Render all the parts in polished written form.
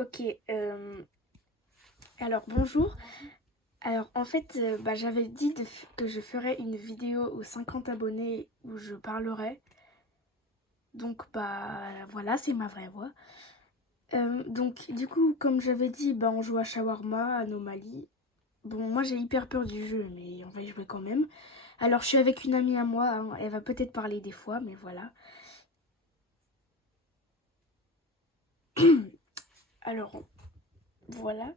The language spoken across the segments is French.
Ok, alors bonjour. Alors en fait, j'avais dit que je ferais une vidéo aux 50 abonnés où je parlerai. Donc voilà, c'est ma vraie voix. Donc du coup, comme j'avais dit, on joue à Shawarma, Anomalie. Bon, moi j'ai hyper peur du jeu, mais on va y jouer quand même. Alors je suis avec une amie à moi, hein, elle va peut-être parler des fois, mais voilà. Alors voilà.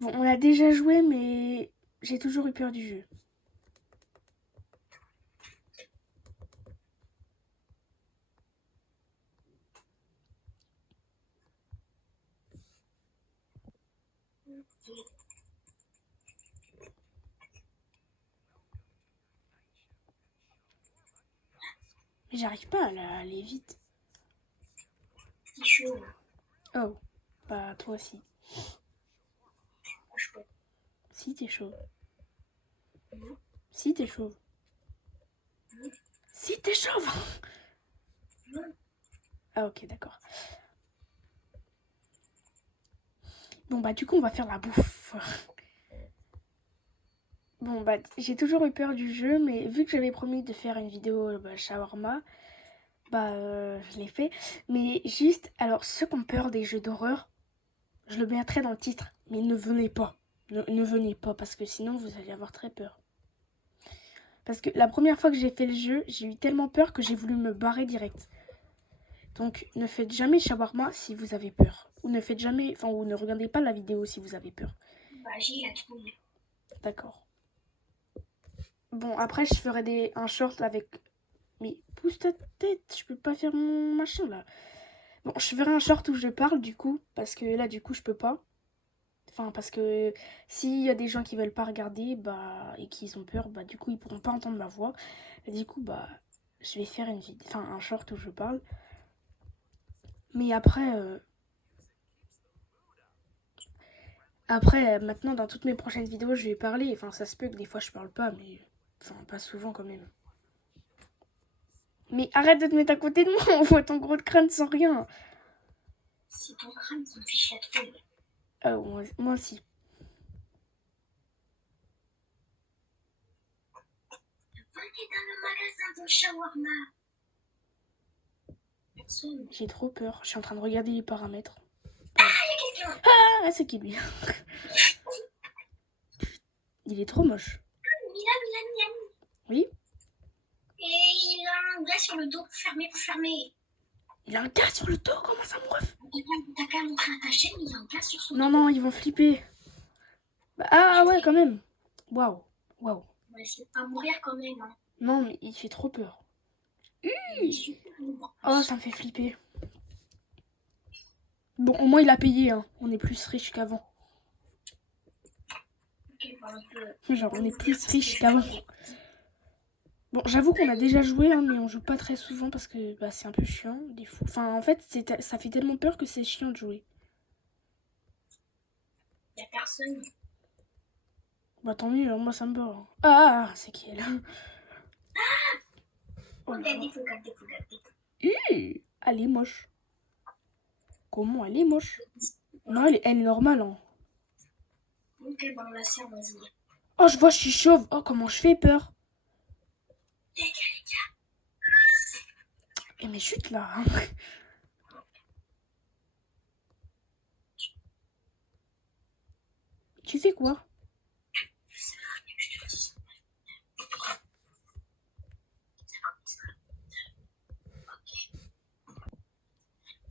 Bon, on a déjà joué, mais j'ai toujours eu peur du jeu. Mais j'arrive pas à aller vite. C'est chaud, là. Oh, bah toi aussi. Je peux. Si t'es chauve. Non. Si t'es chauve. Non. Si t'es chauve. Non. Ah ok, d'accord. Bon du coup on va faire la bouffe. Bon j'ai toujours eu peur du jeu, mais vu que j'avais promis de faire une vidéo shawarma, je l'ai fait. Mais juste, alors ceux qui ont peur des jeux d'horreur, je le mettrai dans le titre. Mais ne venez pas. Ne venez pas parce que sinon vous allez avoir très peur. Parce que la première fois que j'ai fait le jeu, j'ai eu tellement peur que j'ai voulu me barrer direct. Donc ne faites jamais shawarma si vous avez peur. Ou ne faites jamais, ou ne regardez pas la vidéo si vous avez peur. J'ai la trouille. D'accord. Bon, après je ferai un short avec... Mais pousse ta tête, je peux pas faire mon machin là. Bon, je ferai un short où je parle du coup, parce que là du coup je peux pas. Enfin, parce que s'il y a des gens qui veulent pas regarder, et qu'ils ont peur, du coup ils pourront pas entendre ma voix. Et du coup, je vais faire un short où je parle. Mais après, maintenant, dans toutes mes prochaines vidéos, je vais parler. Enfin, ça se peut que des fois, je parle pas, mais... Enfin, pas souvent, quand même. Mais arrête de te mettre à côté de moi, on voit ton gros crâne sans rien. C'est ton crâne qui me fiche la trouille. Oh, moi aussi. Venez dans le magasin de shawarma. Personne. J'ai trop peur. Je suis en train de regarder les paramètres. Ah, il y a quelqu'un. Ah, c'est qui, lui? Il est trop moche. Milan. Oui? Et il a un gars sur le dos pour fermer. Il a un gars sur le dos, comment ça, mon ref? T'as qu'à montrer à ta chaîne, il a un gars sur son dos. Non, ils vont flipper. Ah ouais, quand même. Waouh. On va essayer de pas mourir quand même. Hein. Non, mais il fait trop peur. Oh, ça me fait flipper. Bon, au moins il a payé, hein. On est plus riche qu'avant. Genre, on est plus riche qu'avant. Bon, j'avoue qu'on a déjà joué, hein, mais on joue pas très souvent parce que c'est un peu chiant, des fois. Enfin, en fait, ça fait tellement peur que c'est chiant de jouer. Y'a personne. Bah tant mieux, moi ça me bat. Ah, c'est qui elle? Oh, regardez. Elle est moche. Comment elle est moche? Non, elle est normale, hein. Ok, on la sert, vas-y. Oh, je vois, je suis chauve. Oh, comment je fais peur. Les gars. Eh, mais chute là. Tu fais quoi?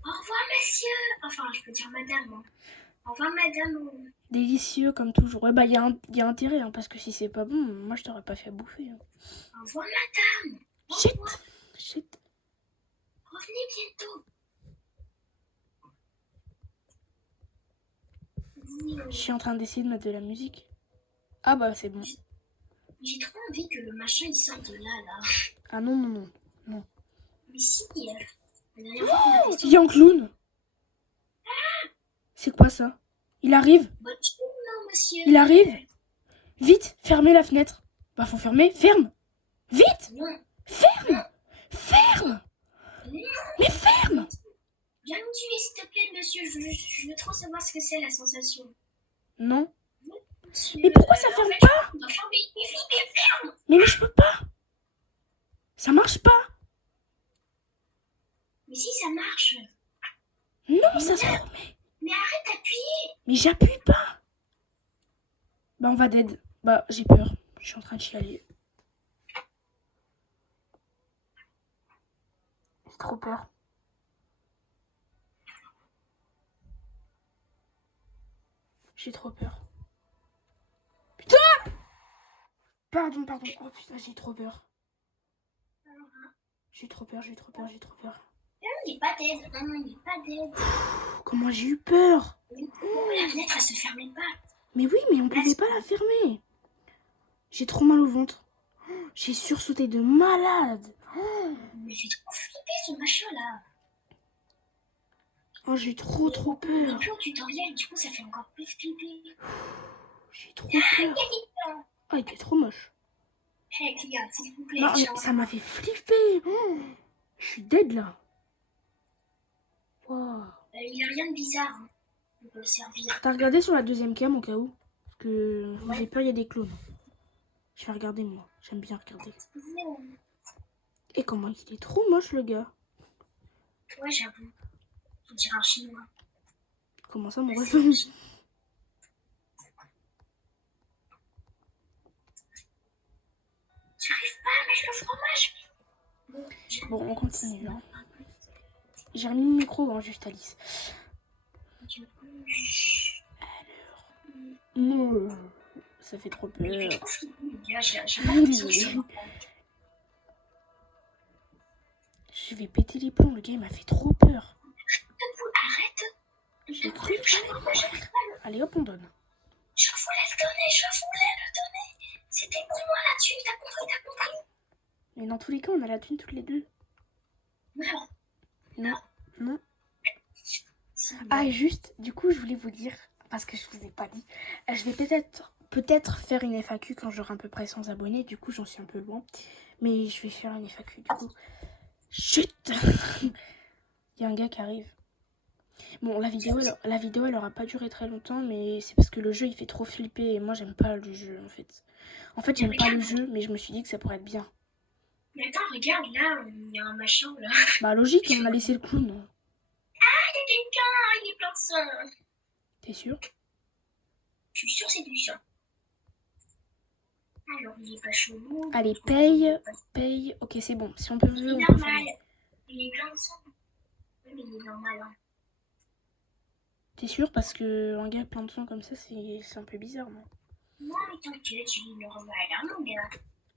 Au revoir, monsieur. Enfin, je peux dire madame. Hein. Au revoir, madame. Délicieux comme toujours. Ouais, y a intérêt, hein, parce que si c'est pas bon, moi je t'aurais pas fait bouffer. Hein. Au revoir, madame. Shit. Revenez bientôt. Je suis en train d'essayer de mettre de la musique. Ah c'est bon. J'ai trop envie que le machin il sorte de là. Ah non. Mais si, il y a un clown. C'est quoi ça? Il arrive. Bonne journée, monsieur. Il arrive. Vite, fermez la fenêtre. Faut fermer. Ferme. Vite. Non. Ferme. Non. Mais ferme. Viens me tuer, s'il te plaît, monsieur. Je veux trop savoir ce que c'est la sensation. Non. Monsieur, Mais pourquoi ça ferme pas? on doit fermer. Mais ferme. Mais je peux pas. Ça marche pas. Mais si, ça marche. Non, ça se remet. Mais arrête d'appuyer. Mais j'appuie pas. Bah on va dead. Bah j'ai peur. Je suis en train de chialer. J'ai trop peur. J'ai trop peur. Putain! Pardon. Oh putain, j'ai trop peur. J'ai trop peur. Il est pas dead. Non, il est pas dead. Comment j'ai eu peur. La fenêtre, elle se fermait pas. Mais oui, mais on pouvait pas la fermer. J'ai trop mal au ventre. J'ai sursauté de malade. Mais j'ai trop flippé ce machin là. Oh, j'ai trop peur. Et puis tu tutoriel, du coup ça fait encore plus flipper. J'ai trop peur. Oh, il était trop moche. Hey, les gars, s'il vous plaît. Non, mais ça m'a fait flipper. Je suis dead là. Wow. Il a rien de bizarre. Hein. On peut le servir. T'as regardé sur la deuxième cam au cas où? Parce que j'ai peur, il y a des clones. Je vais regarder moi. J'aime bien regarder. Et comment il est trop moche le gars. Ouais, j'avoue. On dirait un chinois. Comment ça, mon ref? J'arrive pas à mettre le fromage. Bon, on continue. Hein. J'ai remis le micro, hein, juste Alice. Alors. Ça fait trop peur. Désolée. Je vais péter les plombs, le gars il m'a fait trop peur. Arrête. J'ai cru que j'allais mourir. Allez hop, on donne. Je voulais le donner. C'était pour moi là-dessus, t'as compris. Mais dans tous les cas, on a la thune toutes les deux. Non. Ah, et juste, du coup, je voulais vous dire, parce que je vous ai pas dit, je vais peut-être faire une FAQ quand j'aurai à peu près 100 abonnés. Du coup, j'en suis un peu loin. Mais je vais faire une FAQ, du coup. Chut. Il y a un gars qui arrive. Bon, la vidéo, elle aura pas duré très longtemps, mais c'est parce que le jeu, il fait trop flipper. Et moi, j'aime pas le jeu, en fait. En fait, j'aime pas le jeu, mais je me suis dit que ça pourrait être bien. Mais attends, regarde, là, il y a un machin, là. Bah, logique, on a laissé le clown. Ah, il y a quelqu'un, il est plein de sang. T'es sûr? Je suis sûre c'est du sang. Alors, il est pas chelou. Allez, paye. Ok, c'est bon. Si on peut Il est on peut normal. faire. Il est plein de sang. Oui, mais il est normal, hein. T'es sûr? Parce que un gars plein de sang comme ça, c'est un peu bizarre, non? Non, mais t'inquiète, il est normal, hein, mon gars.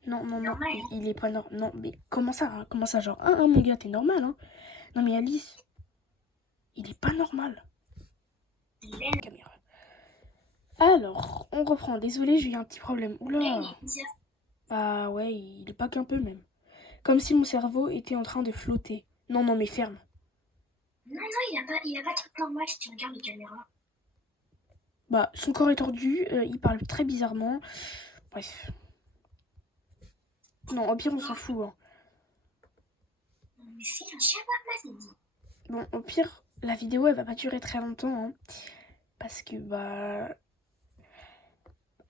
Non, il est pas normal. Non, mais comment ça, genre, mon gars, t'es normal, hein? Non, mais Alice, il est pas normal. Il est Caméra. Alors, on reprend. Désolé, j'ai eu un petit problème. Oula. Bah ouais, il est pas qu'un peu même. Comme si mon cerveau était en train de flotter. Non, mais ferme. Non, il a pas de truc normal si tu regardes les caméras. Bah, son corps est tordu, il parle très bizarrement. Bref. Non, au pire, on s'en fout. Hein. Mais c'est un chien à place, Bon, au pire, la vidéo, elle va pas durer très longtemps. Hein, parce que, bah...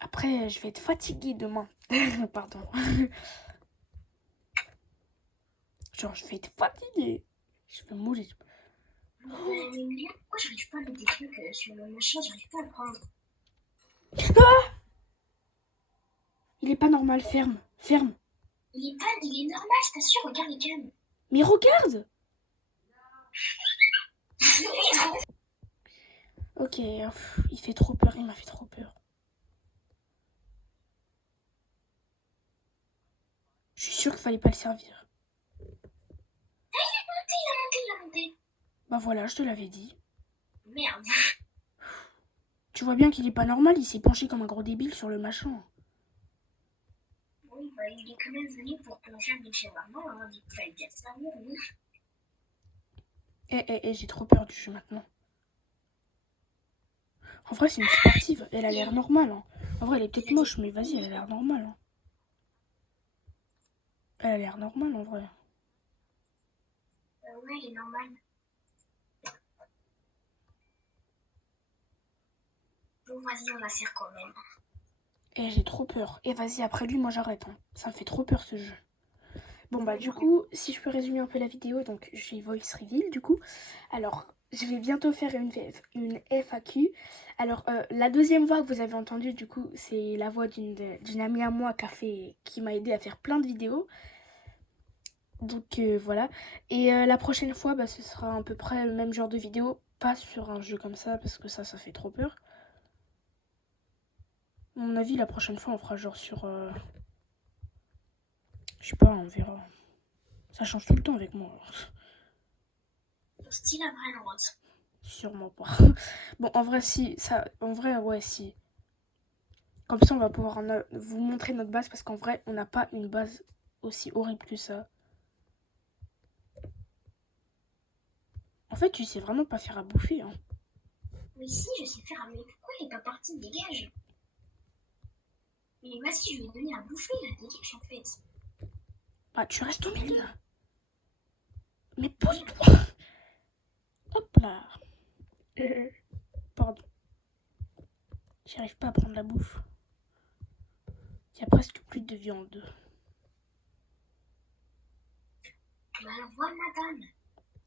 Après, je vais être fatiguée demain. Pardon. Genre, je vais être fatiguée. Je vais mourir. Mais pourquoi j'arrive pas à mettre des trucs sur le machin, j'arrive pas à le prendre. Ah, il est pas normal, ferme. Il est normal, je t'assure, regarde les cams. Mais regarde. Ok, il fait trop peur, il m'a fait trop peur. Je suis sûre qu'il fallait pas le servir. Il a monté. Bah voilà, je te l'avais dit. Merde. Tu vois bien qu'il est pas normal, il s'est penché comme un gros débile sur le machin. Oui, bah il est quand même venu pour plonger de chez maman, hein, il fallait bien servir, oui. J'ai trop peur du jeu maintenant. En vrai, c'est une sportive, elle a l'air normale. Hein. En vrai, elle est peut-être moche, mais vas-y, elle a l'air normale. Hein. Elle a l'air normale en vrai. Ouais, elle est normale. Bon, vas-y, on la serre quand même. Et j'ai trop peur. Et vas-y, après lui, moi j'arrête. Hein. Ça me fait trop peur ce jeu. Bon bah du coup, si je peux résumer un peu la vidéo, donc j'ai voice reveal du coup. Alors, je vais bientôt faire une FAQ. Alors, la deuxième voix que vous avez entendue du coup, c'est la voix d'une amie à moi qui m'a aidé à faire plein de vidéos. Donc voilà. Et la prochaine fois, bah, ce sera à peu près le même genre de vidéo. Pas sur un jeu comme ça, parce que ça fait trop peur. À mon avis, la prochaine fois, on fera genre sur... je sais pas, on verra. Ça change tout le temps avec moi. Style à Brian Roth. Sûrement pas. Bon, en vrai, si. Ça, en vrai, ouais, si. Comme ça, on va pouvoir vous montrer notre base, parce qu'en vrai, on n'a pas une base aussi horrible que ça. En fait, tu sais vraiment pas faire à bouffer, hein. Mais si, je sais faire. Mais pourquoi il est pas parti? Dégage. Mais vas-y, je vais lui donner à bouffer, là. Dégage, en fait. Bah, tu restes au milieu. Mais pose-toi. Hop là. Pardon. J'arrive pas à prendre la bouffe. Il y a presque plus de viande. Bah, alors, voilà, madame.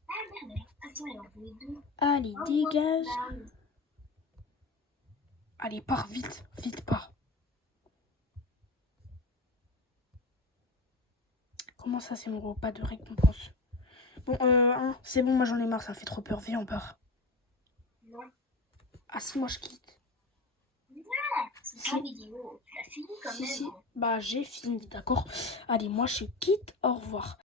Ah, merde. Attends, elle en voulait deux. Allez, Au dégage. revoir, madame. Allez, pars, vite. Vite, pars. Comment ça, c'est mon repas de récompense? Bon, hein, c'est bon, moi j'en ai marre, ça fait trop peur. Viens, on part. Non. Ah si, moi je quitte. C'est ça, vidéo. Tu l'as fini quand même. Si. Bah, j'ai fini, d'accord. Allez, moi je quitte. Au revoir.